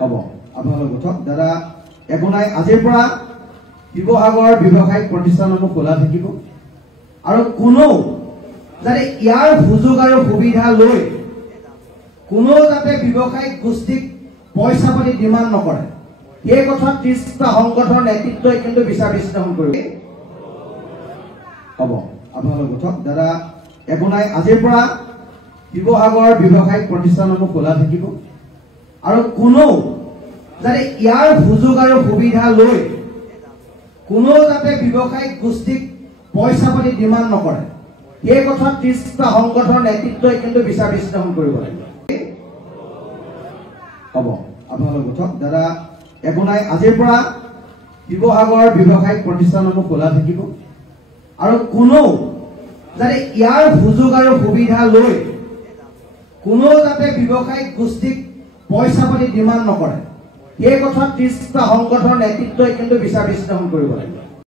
হ'ব আপোনালোক উঠক দাদা একো নাই আজিৰ পৰা শিৱসাগৰ ব্যৱসায়িক প্ৰতিষ্ঠানসমূহ খোলা থাকিব আৰু কোনো যাতে ইয়াৰ সুযোগ আৰু সুবিধা লৈ কোনো যাতে ব্যৱসায়িক গোষ্ঠীক পইচা পাতি ডিমাণ্ড নকৰে এই কথা 30টা সংগঠনৰ নেতৃত্বই কিন্তু বিচাৰ বিশ্লেষণ কৰিব হ'ব আপোনালোক উঠক দাদা একো নাই আজিৰ পৰা শিৱসাগৰ ব্যৱসায়িক প্ৰতিষ্ঠানসমূহ খোলা থাকিব আৰু কোনো যাতে ইয়াৰ সুযোগ আৰু সুবিধা লৈ কোনো যাতে ব্যৱসায়িক গোষ্ঠীক পইচা পাতি ডিমাণ্ড নকৰে এই কথা 30টা সংগঠনৰ নেতৃত্বই কিন্তু বিচাৰ বিশ্লেষণ কৰিব লাগিব হ'ব আপোনালোক উঠক দাদা একো নাই আজিৰ পৰা শিৱসাগৰ ব্যৱসায়িক প্ৰতিষ্ঠানসমূহ খোলা থাকিব আৰু কোনো যাতে ইয়াৰ সুযোগ আৰু সুবিধা লৈ কোনো যাতে ব্যৱসায়িক গোষ্ঠীক পইচা পাতি ডিমাণ্ড নকৰে এই কথা 30টা সংগঠনৰ নেতৃত্বই কিন্তু বিচাৰ বিশ্লেষণ কৰিব লাগিব